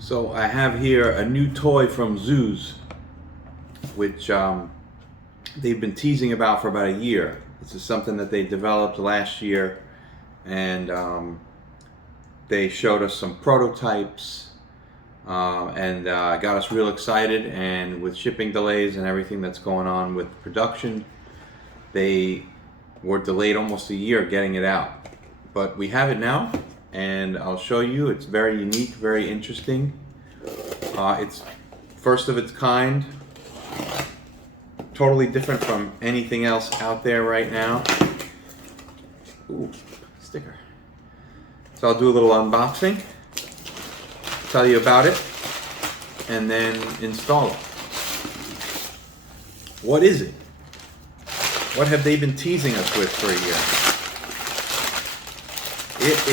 So I have here a new toy from Zooz, which they've been teasing about for about a year. This is something that they developed last year, and they showed us some prototypes and got us real excited. And with shipping delays and everything that's going on with production, they were delayed almost a year getting it out. But we have it now, and I'll show you. It's very unique, very interesting. It's first of its kind, totally different from anything else out there right now. Ooh, sticker. So I'll do a little unboxing, tell you about it, and then install it. What is it? What have they been teasing us with for a year? It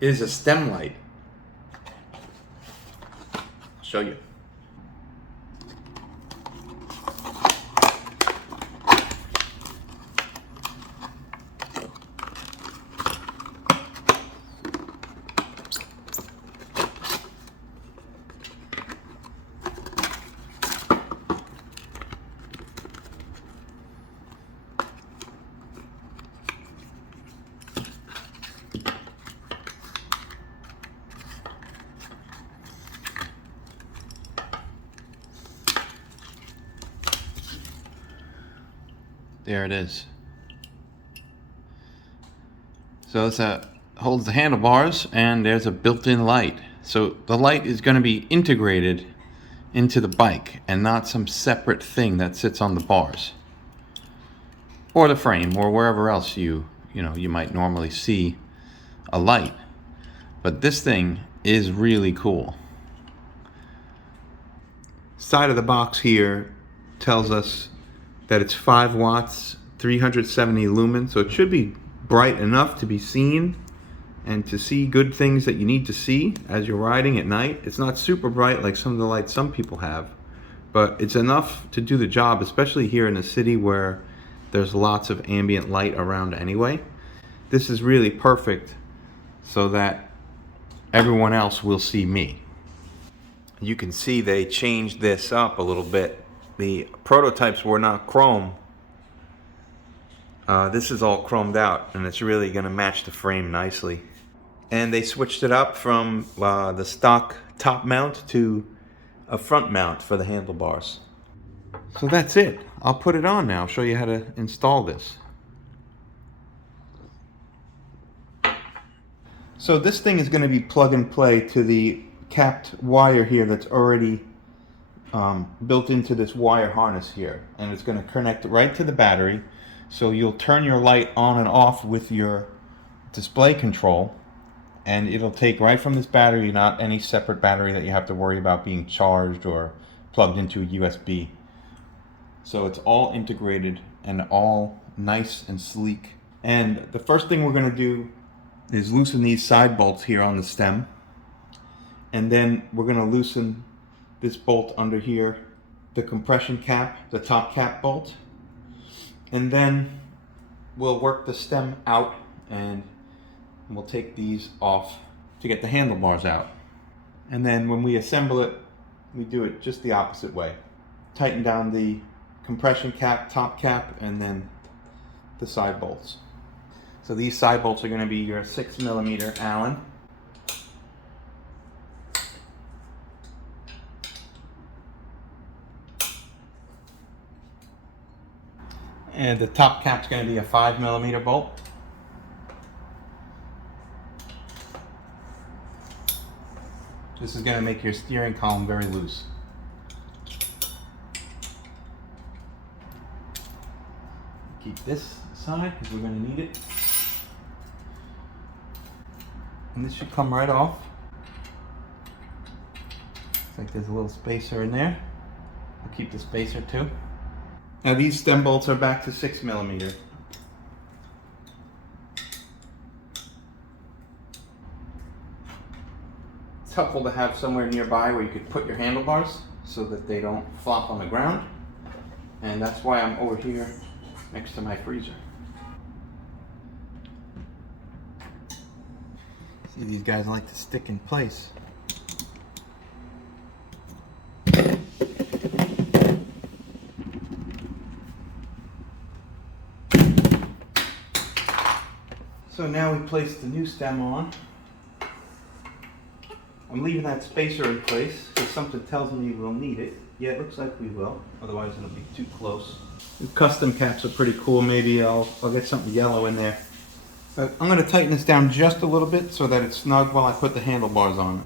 is a stem light. I'll show you. There it is. So it's holds the handlebars, and there's a built-in light. So the light is going to be integrated into the bike and not some separate thing that sits on the bars or the frame or wherever else you might normally see a light. But this thing is really cool. Side of the box here tells us that it's 5 watts, 370 lumens, so it should be bright enough to be seen and to see good things that you need to see as you're riding at night. It's not super bright like some of the lights some people have, but it's enough to do the job, especially here in the city where there's lots of ambient light around anyway. This is really perfect so that everyone else will see me. You can see they changed this up a little bit. The prototypes were not chrome. This is all chromed out, and it's really going to match the frame nicely. And they switched it up from the stock top mount to a front mount for the handlebars. So that's it. I'll put it on now. I'll show you how to install this. So this thing is going to be plug and play to the capped wire here that's already built into this wire harness here, and it's going to connect right to the battery. So you'll turn your light on and off with your display control, and it'll take right from this battery, not any separate battery that you have to worry about being charged or plugged into a USB. So it's all integrated and all nice and sleek. And the first thing we're going to do is loosen these side bolts here on the stem, and then we're going to loosen this bolt under here, the compression cap, the top cap bolt, and then we'll work the stem out and we'll take these off to get the handlebars out. And then when we assemble it, we do it just the opposite way. Tighten down the compression cap, top cap, and then the side bolts. So these side bolts are going to be your 6mm Allen. And the top cap's going to be a 5mm bolt. This is going to make your steering column very loose. Keep this aside because we're going to need it. And this should come right off. Looks like there's a little spacer in there. I'll keep the spacer too. Now these stem bolts are back to 6mm. It's helpful to have somewhere nearby where you could put your handlebars so that they don't flop on the ground. And that's why I'm over here next to my freezer. See, these guys like to stick in place. So now we place the new stem on. I'm leaving that spacer in place because something tells me we'll need it. Yeah, it looks like we will, otherwise it'll be too close. The custom caps are pretty cool. Maybe I'll get something yellow in there. But I'm going to tighten this down just a little bit so that it's snug while I put the handlebars on.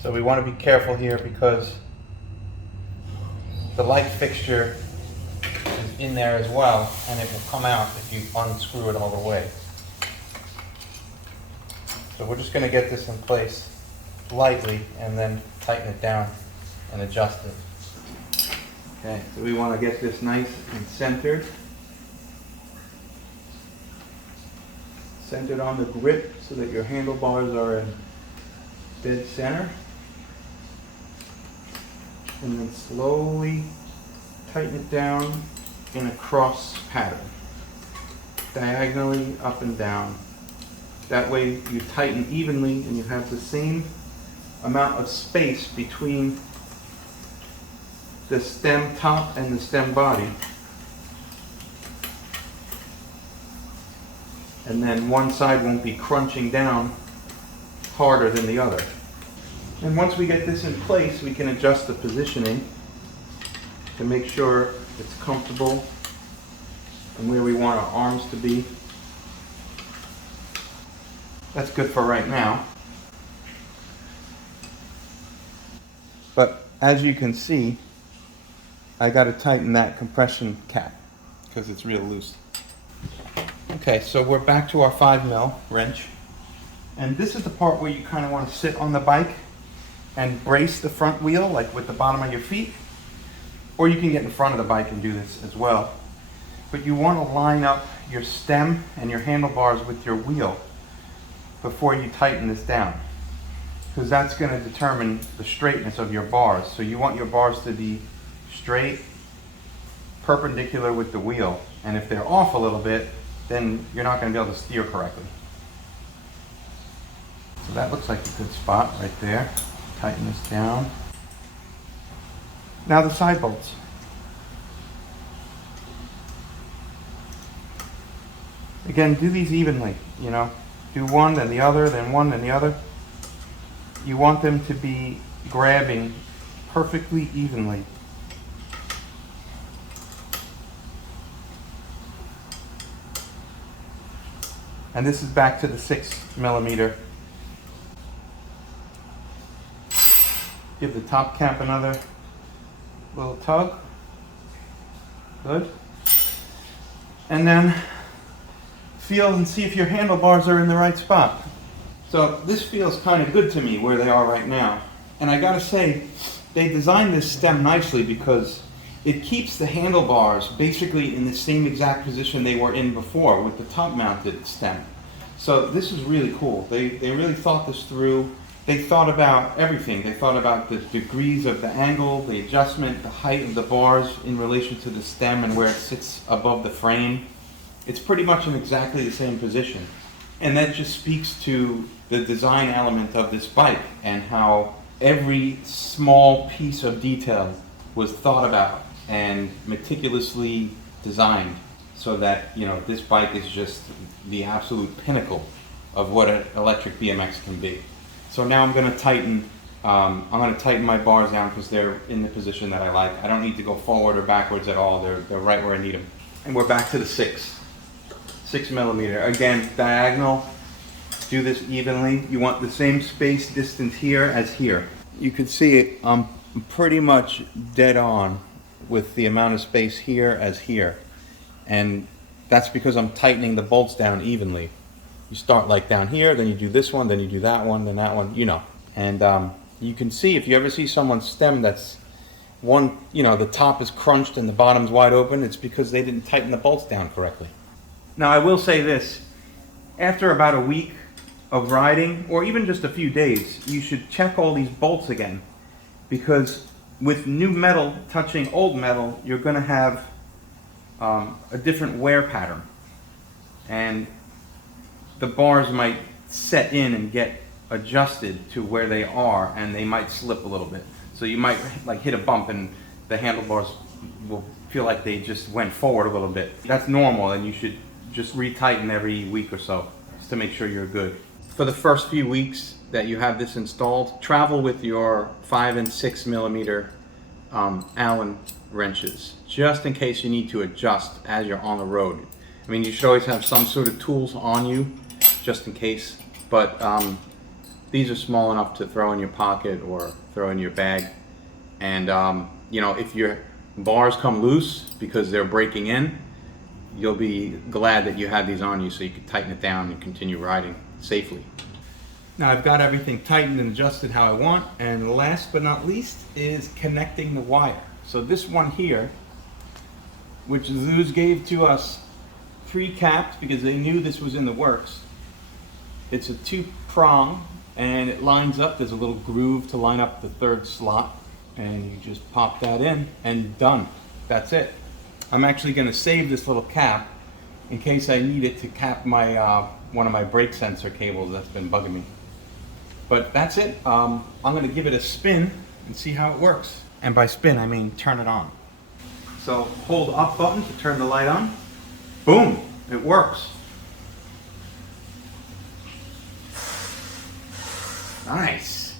So we want to be careful here because the light fixture is in there as well, and it will come out if you unscrew it all the way. So we're just going to get this in place lightly and then tighten it down and adjust it. Okay, so we want to get this nice and centered. Centered on the grip so that your handlebars are in dead center. And then slowly tighten it down in a cross pattern. Diagonally up and down. That way you tighten evenly and you have the same amount of space between the stem top and the stem body. And then one side won't be crunching down harder than the other. And once we get this in place, we can adjust the positioning to make sure it's comfortable and where we want our arms to be. That's good for right now. But as you can see, I got to tighten that compression cap because it's real loose. Okay, so we're back to our 5mm wrench. And this is the part where you kind of want to sit on the bike and brace the front wheel, like with the bottom of your feet. Or you can get in front of the bike and do this as well. But you want to line up your stem and your handlebars with your wheel before you tighten this down, because that's going to determine the straightness of your bars. So you want your bars to be straight, perpendicular with the wheel. And if they're off a little bit, then you're not going to be able to steer correctly. So that looks like a good spot right there. Tighten this down. Now the side bolts. Again, do these evenly, you know. Do one, then the other, then one, then the other. You want them to be grabbing perfectly evenly. And this is back to the 6mm. Give the top cap another little tug. Good. And then feel and see if your handlebars are in the right spot. So this feels kind of good to me where they are right now. And I gotta say, they designed this stem nicely because it keeps the handlebars basically in the same exact position they were in before with the top mounted stem. So this is really cool. They really thought this through. They thought about everything. They thought about the degrees of the angle, the adjustment, the height of the bars in relation to the stem and where it sits above the frame. It's pretty much in exactly the same position. And that just speaks to the design element of this bike and how every small piece of detail was thought about and meticulously designed so that, you know, this bike is just the absolute pinnacle of what an electric BMX can be. So now I'm going to tighten my bars down because they're in the position that I like. I don't need to go forward or backwards at all. They're right where I need them. And we're back to the 6mm. Again, diagonal. Do this evenly. You want the same space distance here as here. You can see it. I'm pretty much dead on with the amount of space here as here. And that's because I'm tightening the bolts down evenly. You start like down here, then you do this one, then you do that one, then that one, you know. And you can see, if you ever see someone's stem that's one, you know, the top is crunched and the bottom's wide open, it's because they didn't tighten the bolts down correctly. Now I will say this, after about a week of riding, or even just a few days, you should check all these bolts again, because with new metal touching old metal, you're going to have a different wear pattern. And the bars might set in and get adjusted to where they are, and they might slip a little bit. So you might like hit a bump and the handlebars will feel like they just went forward a little bit. That's normal, and you should just retighten every week or so just to make sure you're good. For the first few weeks that you have this installed, travel with your 5 and 6 millimeter Allen wrenches, just in case you need to adjust as you're on the road. I mean, you should always have some sort of tools on you, just in case, but these are small enough to throw in your pocket or throw in your bag. And you know, if your bars come loose because they're breaking in, you'll be glad that you have these on you so you can tighten it down and continue riding safely. Now I've got everything tightened and adjusted how I want, and last but not least is connecting the wire. So this one here, which Zooz gave to us pre-capped because they knew this was in the works. It's a 2-prong and it lines up. There's a little groove to line up the 3rd slot, and you just pop that in and done. That's it. I'm actually going to save this little cap in case I need it to cap my one of my brake sensor cables that's been bugging me. But that's it. I'm going to give it a spin and see how it works. And by spin, I mean turn it on. So hold up button to turn the light on. Boom, it works. Nice.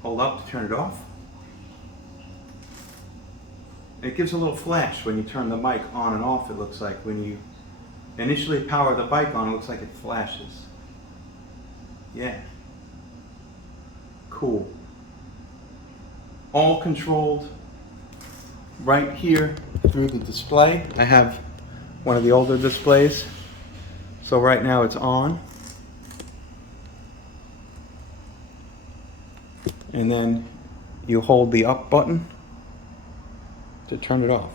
Hold up to turn it off. It gives a little flash when you turn the mic on and off. It looks like when you initially power the bike on, it looks like it flashes. Yeah. Cool. All controlled right here through the display. I have one of the older displays. So right now it's on. And then you hold the up button to turn it off.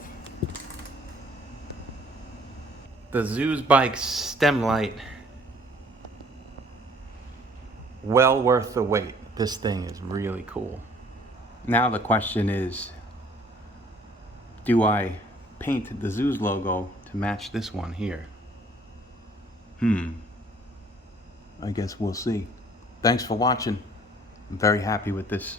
The Zooz bike stem light, well worth the wait. This thing is really cool. Now the question is, do I paint the Zooz logo to match this one here? I guess we'll see. Thanks for watching. I'm very happy with this